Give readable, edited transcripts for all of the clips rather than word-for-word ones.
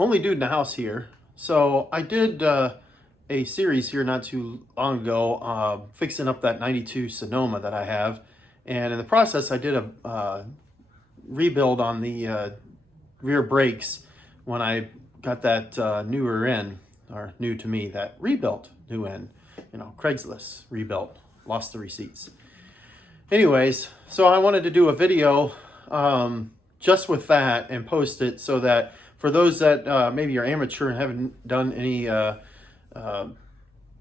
only dude in the house here. So I did a series here not too long ago, fixing up that 92 Sonoma that I have. And in the process, I did a rebuild on the rear brakes when I got that newer in, or new to me, that rebuilt new in, you know, Craigslist rebuilt, lost the receipts. Anyways, so I wanted to do a video just with that and post it so that for those that maybe are amateur and haven't done any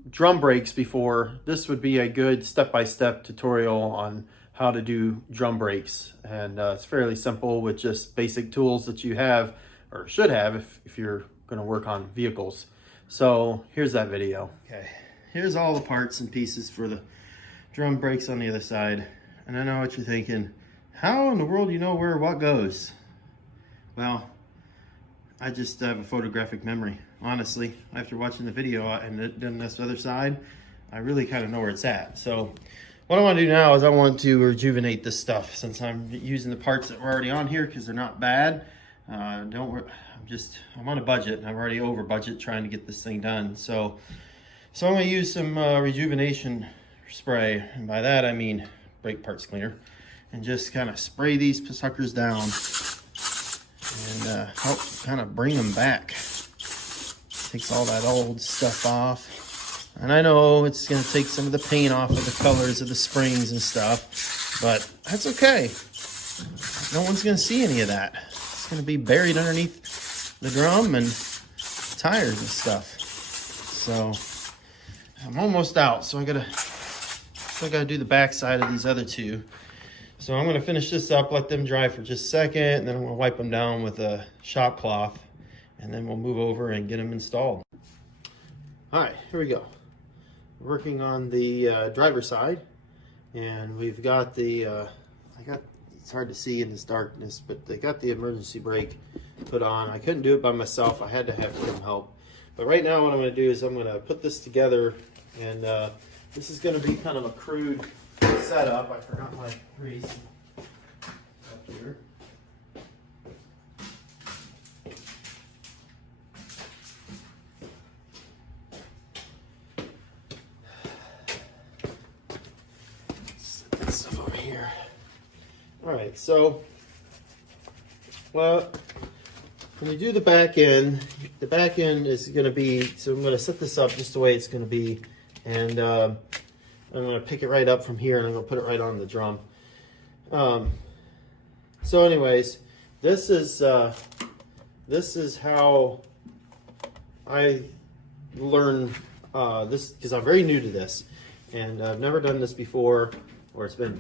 drum brakes before, this would be a good step-by-step tutorial on how to do drum brakes. And it's fairly simple with just basic tools that you have or should have if you're going to work on vehicles. So here's that video. Okay, here's all the parts and pieces for the drum brakes on the other side. And I know what you're thinking, how in the world do you know where what goes? Well, I just have a photographic memory. Honestly, after watching the video and then this other side, I really kind of know where it's at. So what I want to do now is I want to rejuvenate this stuff since I'm using the parts that were already on here because they're not bad. I'm on a budget and I'm already over budget trying to get this thing done. So I'm going to use some rejuvenation spray, and by that I mean brake parts cleaner, and just kind of spray these suckers down and help kind of bring them back. Takes all that old stuff off. And I know it's going to take some of the paint off of the colors of the springs and stuff, but that's okay. No one's going to see any of that. It's going to be buried underneath the drum and tires and stuff. So I'm almost out, so I gotta do the back side of these other two. So I'm gonna finish this up, let them dry for just a second, and then I'm gonna wipe them down with a shop cloth, and then we'll move over and get them installed. All right, here we go. Working on the driver's side, and we've got the, it's hard to see in this darkness, but they got the emergency brake put on. I couldn't do it by myself. I had to have some help. But right now what I'm gonna do is I'm gonna put this together, and this is gonna be kind of a crude setup. I forgot my grease up here. Set that stuff over here. All right, so when you do the back end is going to be, so I'm going to set this up just the way it's going to be, and I'm going to pick it right up from here, and I'm going to put it right on the drum. So anyways, this is how I learn this, because I'm very new to this, and I've never done this before, or it's been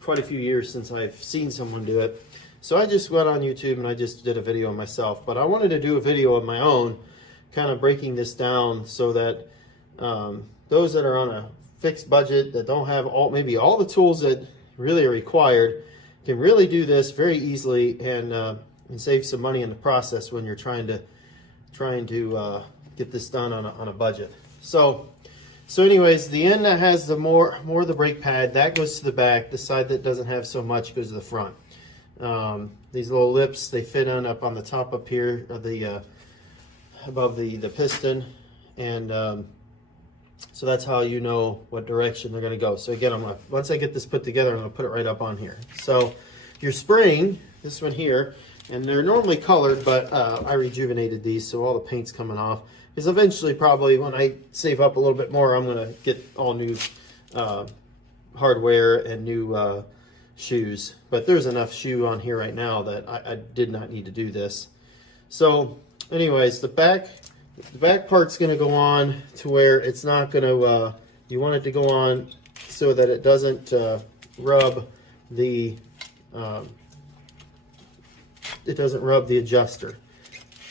quite a few years since I've seen someone do it. So I just went on YouTube and I just did a video myself, but I wanted to do a video of my own, kind of breaking this down so that those that are on a fixed budget, that don't have maybe all the tools that really are required, can really do this very easily and save some money in the process when you're trying to get this done on a budget. So anyways, the end that has the more of the brake pad, that goes to the back. The side that doesn't have so much goes to the front. These little lips, they fit on up on the top up here of the above the piston, and so that's how you know what direction they're going to go. So again, once I get this put together, I'm going to put it right up on here. So your spring, this one here, and they're normally colored, but I rejuvenated these, so all the paint's coming off. Because eventually, probably when I save up a little bit more, I'm going to get all new hardware and new shoes. But there's enough shoe on here right now that I did not need to do this. So anyways, the back part's going to go on to where it's not going to, you want it to go on so that it doesn't rub the adjuster.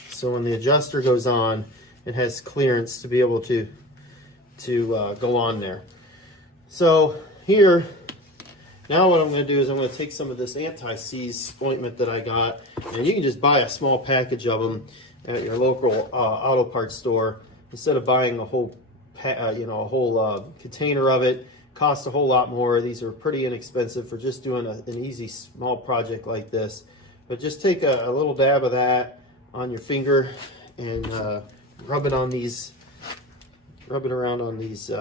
So when the adjuster goes on, it has clearance to be able to go on there. So here, now what I'm going to do is I'm going to take some of this anti-seize ointment that I got, and you can just buy a small package of them at your local auto parts store instead of buying a whole container of it. Costs a whole lot more. These are pretty inexpensive for just doing an easy small project like this. But just take a little dab of that on your finger and rub it around on these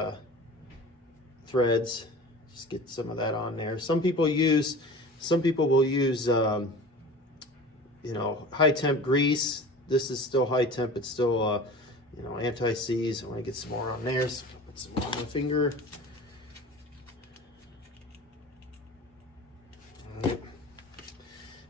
threads. Just get some of that on there. Some people will use you know, high temp grease. This is still high temp. It's still you know, anti-seize. I want to get some more on there. So put some more on the finger. All right.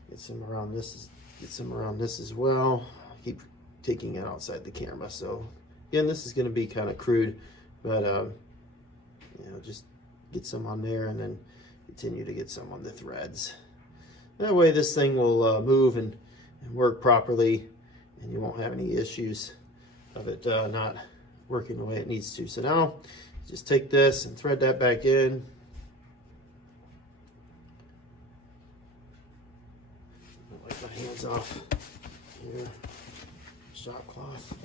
Get some around this. Get some around this as well. Keep taking it outside the camera. So again, this is going to be kind of crude, but you know, just get some on there and then continue to get some on the threads. That way this thing will move and work properly, and you won't have any issues of it not working the way it needs to. So now just take this and thread that back in. Wipe my hands off here. Shop cloth.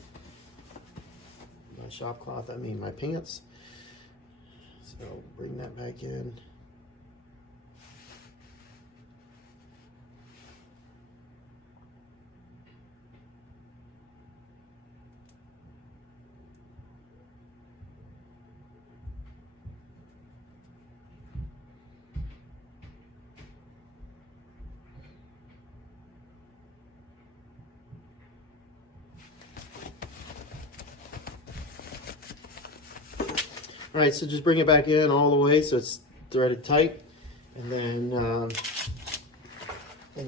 By shop cloth, I mean my pants. So bring that back in. All right, so just bring it back in all the way so it's threaded tight, and then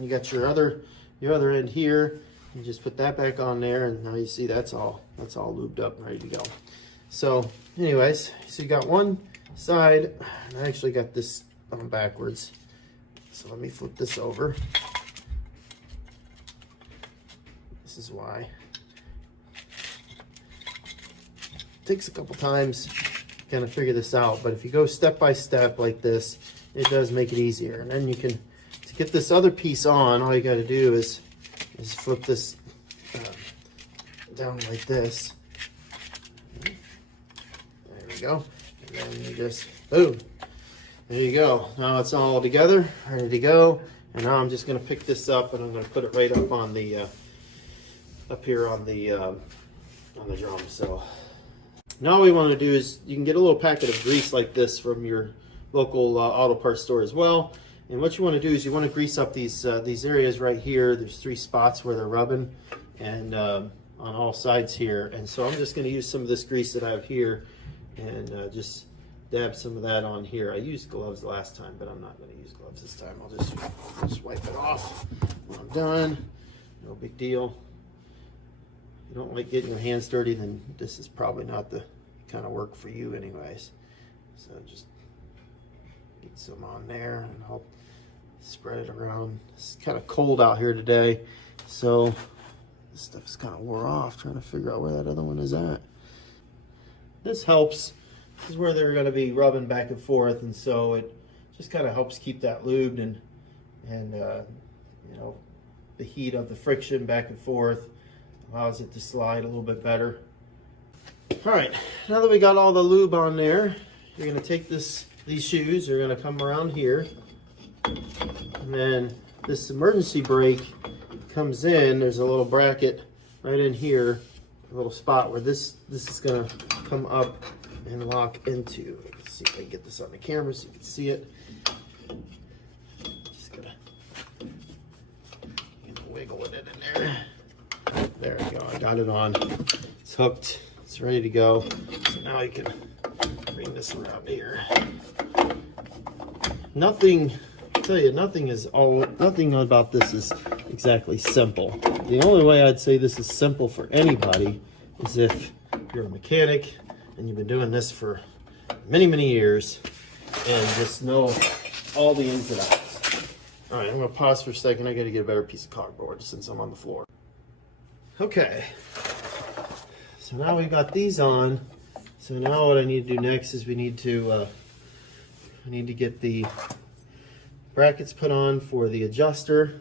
you got your other end here. You just put that back on there, and now you see that's all lubed up and ready to go. So, anyways, so you got one side, and I actually got this on backwards. So let me flip this over. This is why. It takes a couple times kind of figure this out, but if you go step by step like this, it does make it easier. And then you can, to get this other piece on, all you got to do is flip this down like this. There we go. And then you just, boom, there you go. Now it's all together, ready to go. And now I'm just going to pick this up, and I'm going to put it right up on the up here on the drum. So now what we want to do is, you can get a little packet of grease like this from your local auto parts store as well. And what you want to do is you want to grease up these areas right here. There's 3 spots where they're rubbing, and on all sides here. And so I'm just going to use some of this grease that I have here, and just dab some of that on here. I used gloves last time, but I'm not going to use gloves this time. I'll just wipe it off when I'm done. No big deal. If you don't like getting your hands dirty, then this is probably not the kind of work for you anyways. So just get some on there and help spread it around. It's kind of cold out here today, so this stuff is kind of wore off, trying to figure out where that other one is at. This helps. This is where they're going to be rubbing back and forth, and so it just kind of helps keep that lubed, and you know, the heat of the friction back and forth allows it to slide a little bit better. All right, now that we got all the lube on there, you're going to take these shoes, you're going to come around here, and then this emergency brake comes in. There's a little bracket right in here, a little spot where this is going to come up and lock into. Let's see if I can get this on the camera so you can see it. Just gotta wiggle it in there. There we go, I got it on. It's hooked, it's ready to go. So now you can bring this around here. Nothing, I tell you, nothing about this is exactly simple. The only way I'd say this is simple for anybody is if you're a mechanic and you've been doing this for many, many years and just know all the ins and outs. All right, I'm gonna pause for a second. I gotta get a better piece of cardboard since I'm on the floor. Okay, so now we've got these on. So now what I need to do next is we need to get the brackets put on for the adjuster,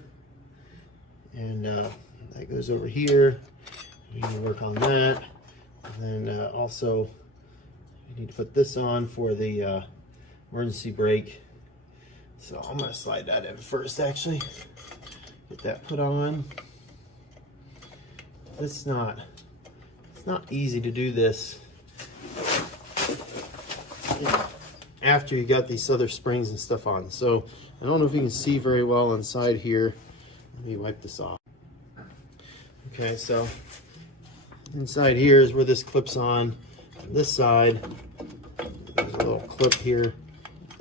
and that goes over here. We need to work on that, and then also we need to put this on for the emergency brake. So I'm going to slide that in first, actually. Get that put on. it's not easy to do this after you got these other springs and stuff on. So I don't know if you can see very well inside here. Let me wipe this off. Okay, so inside here is where this clips on. On this side, there's a little clip here,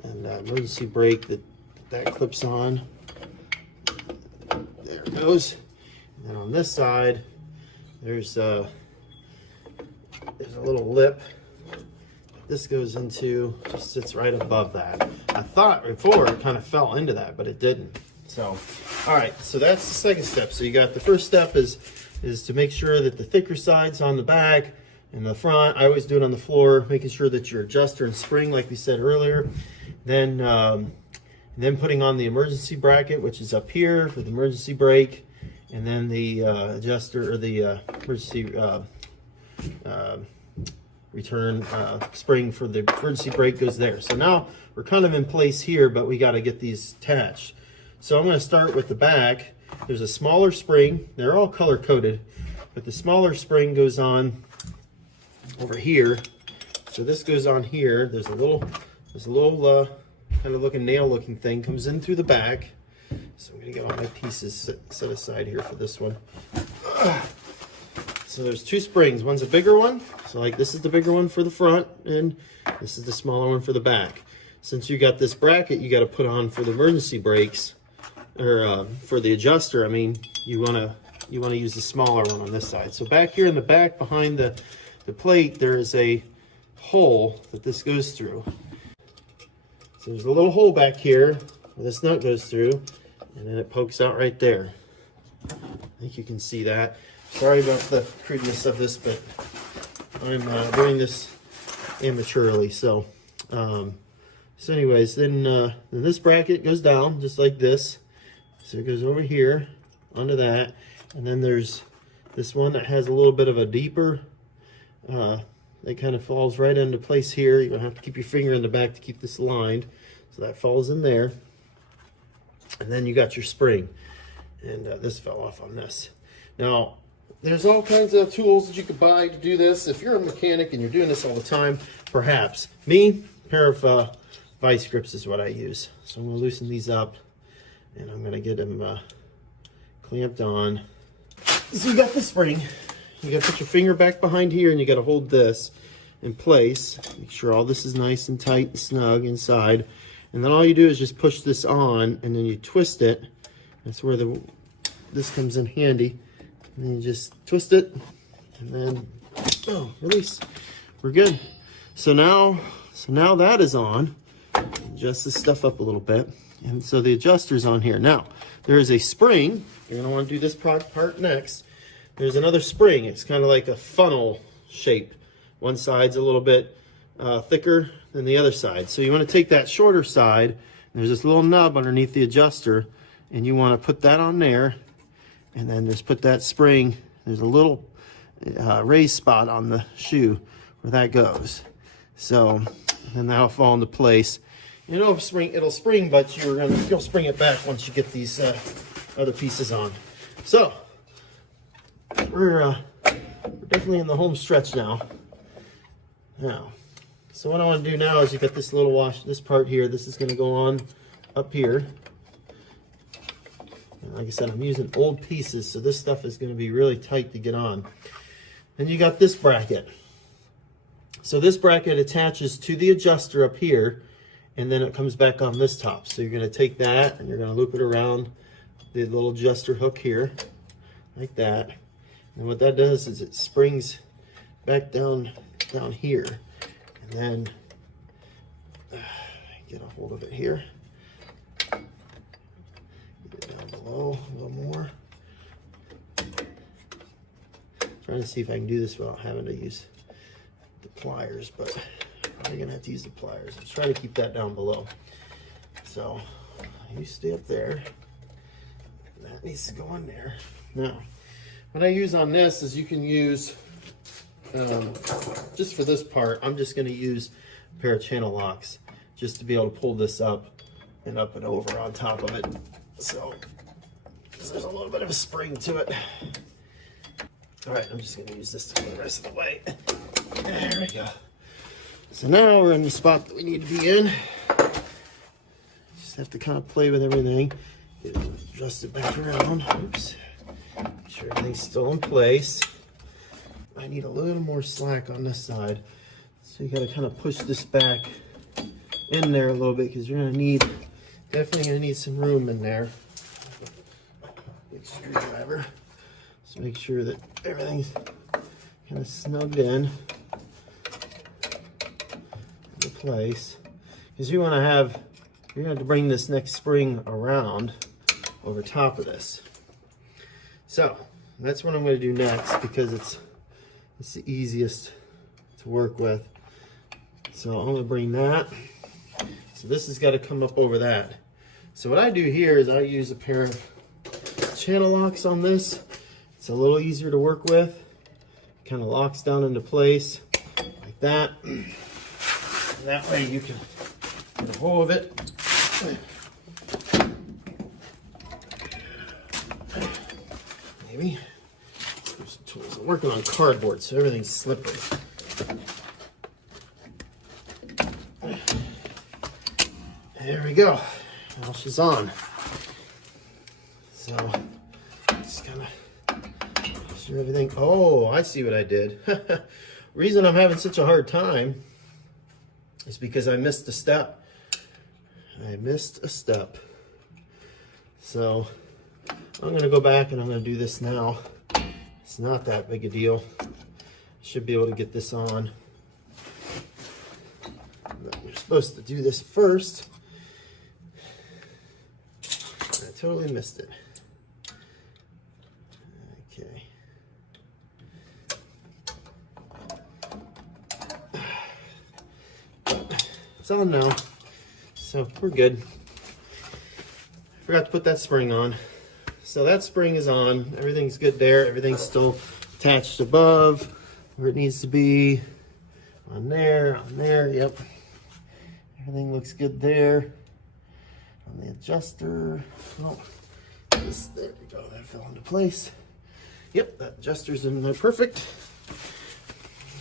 and emergency brake that clips on. There it goes. And then on this side, there's a little lip. This goes into, just sits right above that. I thought before it kind of fell into that, but it didn't. So, all right, so that's the second step. So you got the first step is to make sure that the thicker side's on the back and the front. I always do it on the floor, making sure that your adjuster and spring, like we said earlier. Then putting on the emergency bracket, which is up here for the emergency brake, and then the adjuster, or the emergency return spring for the emergency brake goes there. So now we're kind of in place here, but we got to get these attached. So I'm going to start with the back. There's a smaller spring. They're all color coded, but the smaller spring goes on over here. So this goes on here. There's a little kind of nail looking thing comes in through the back. So I'm going to get all my pieces set aside here for this one. So there's two springs. One's a bigger one. So like this is the bigger one for the front, and this is the smaller one for the back. Since you got this bracket, you got to put on for the emergency brakes, or for the adjuster. I mean, you want to use the smaller one on this side. So back here in the back, behind the plate, there is a hole that this goes through. So there's a little hole back here where this nut goes through, and then it pokes out right there. I think you can see that. Sorry about the crudeness of this, but I'm doing this amateurly. So, anyways, then this bracket goes down just like this. So it goes over here onto that, and then there's this one that has a little bit of a deeper. It kind of falls right into place here. You're gonna have to keep your finger in the back to keep this aligned. So that falls in there, and then you got your spring, and this fell off on this. Now, there's all kinds of tools that you could buy to do this. If you're a mechanic and you're doing this all the time, perhaps. Me, a pair of vice grips is what I use. So I'm going to loosen these up, and I'm going to get them clamped on. So you got the spring. You got to put your finger back behind here, and you got to hold this in place. Make sure all this is nice and tight and snug inside. And then all you do is just push this on, and then you twist it. That's where this comes in handy. And then you just twist it, and then release. We're good. So now that is on. Adjust this stuff up a little bit, and so the adjuster's on here. Now there is a spring. You're gonna want to do this part next. There's another spring. It's kind of like a funnel shape. One side's a little bit thicker than the other side. So you want to take that shorter side. There's this little nub underneath the adjuster, and you want to put that on there. And then just put that spring, there's a little raised spot on the shoe where that goes. So, and that'll fall into place. It'll spring, but you'll spring it back once you get these other pieces on. So, we're definitely in the home stretch now. So what I want to do now is you got this little this part here. This is going to go on up here. Like I said, I'm using old pieces, so this stuff is going to be really tight to get on. Then you got this bracket. So this bracket attaches to the adjuster up here, and then it comes back on this top. So you're going to take that, and you're going to loop it around the little adjuster hook here, like that. And what that does is it springs back down here. And then get a hold of it here. Below a little more. Trying to see if I can do this without having to use the pliers, but I'm probably gonna have to use the pliers. Let's try to keep that down below. So you stay up there. That needs to go in there. Now, what I use on this is you can use just for this part. I'm just gonna use a pair of channel locks just to be able to pull this up and over on top of it. So there's a little bit of a spring to it. All right, I'm just gonna use this to go the rest of the way. There we go. So now we're in the spot that we need to be in. Just have to kind of play with everything. Get it adjusted back around. Oops. Make sure everything's still in place. I need a little more slack on this side. So you gotta kind of push this back in there a little bit because you're gonna need, definitely gonna need some room in there. Big screwdriver. Just make sure that everything's kind of snugged in place, because you want to have, you're going to have to bring this next spring around over top of this. So that's what I'm going to do next, because it's the easiest to work with. So I'm going to bring that. So this has got to come up over that. So what I do here is I use a pair of channel locks on this. It's a little easier to work with. It kind of locks down into place like that. That way you can get a hold of it. Maybe. There's some tools. I'm working on cardboard, so everything's slippery. There we go. Now she's on. So just kind of sure everything. Oh, I see what I did. Reason I'm having such a hard time is because I missed a step. I missed a step. So I'm going to go back and I'm going to do this now. It's not that big a deal. Should be able to get this on. But we're supposed to do this first. I totally missed it. Okay. It's on now, so we're good. Forgot to put that spring on. So that spring is on. Everything's good there. Everything's still attached above where it needs to be. On there, yep. Everything looks good there. On the adjuster. Oh, there we go. That fell into place. Yep, that adjuster's in there perfect.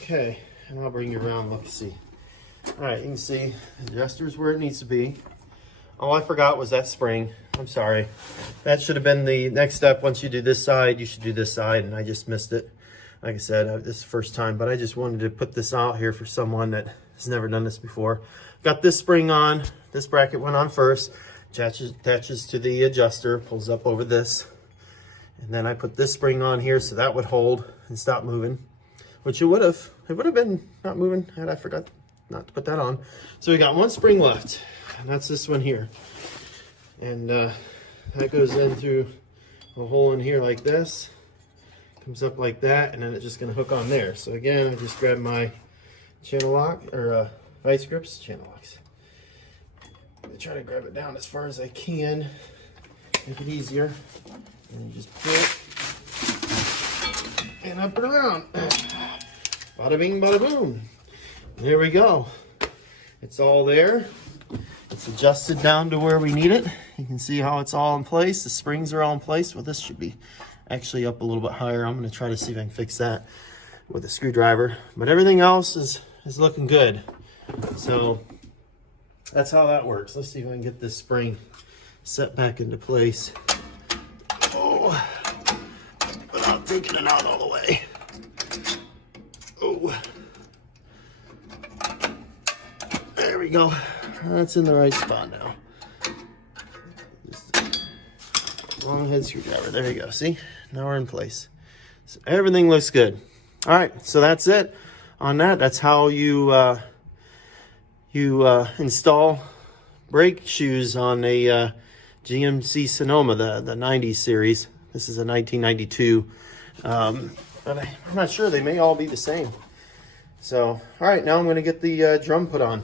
Okay, and I'll bring you around. Look, see. All right, you can see the adjuster's where it needs to be. All I forgot was that spring. I'm sorry. That should have been the next step. Once you do this side, you should do this side, and I just missed it. Like I said, this is the first time, but I just wanted to put this out here for someone that has never done this before. Got this spring on. This bracket went on first. Attaches to the adjuster, pulls up over this. And then I put this spring on here so that would hold and stop moving, which it would have. It would have been not moving had I forgot not to put that on. So we got one spring left, and that's this one here. And that goes in through a hole in here like this, comes up like that, and then it's just gonna hook on there. So again, I just grab my channel lock, or vice grips, channel locks. I try to grab it down as far as I can, make it easier. And you just pull it, and up and around. Bada bing, bada boom. There we go. It's all there. It's adjusted down to where we need it. You can see how it's all in place. The springs are all in place. Well, this should be actually up a little bit higher. I'm going to try to see if I can fix that with a screwdriver. But everything else is looking good. So that's how that works. Let's see if I can get this spring set back into place. Oh, without taking it out all the way. Oh. There we go. That's in the right spot now. Just long head screwdriver. There you go. See? Now we're in place. So everything looks good. All right. So that's it on that. That's how you install brake shoes on a GMC Sonoma, the 90s series. This is a 1992. But I'm not sure. They may all be the same. So, all right. Now I'm going to get the drum put on.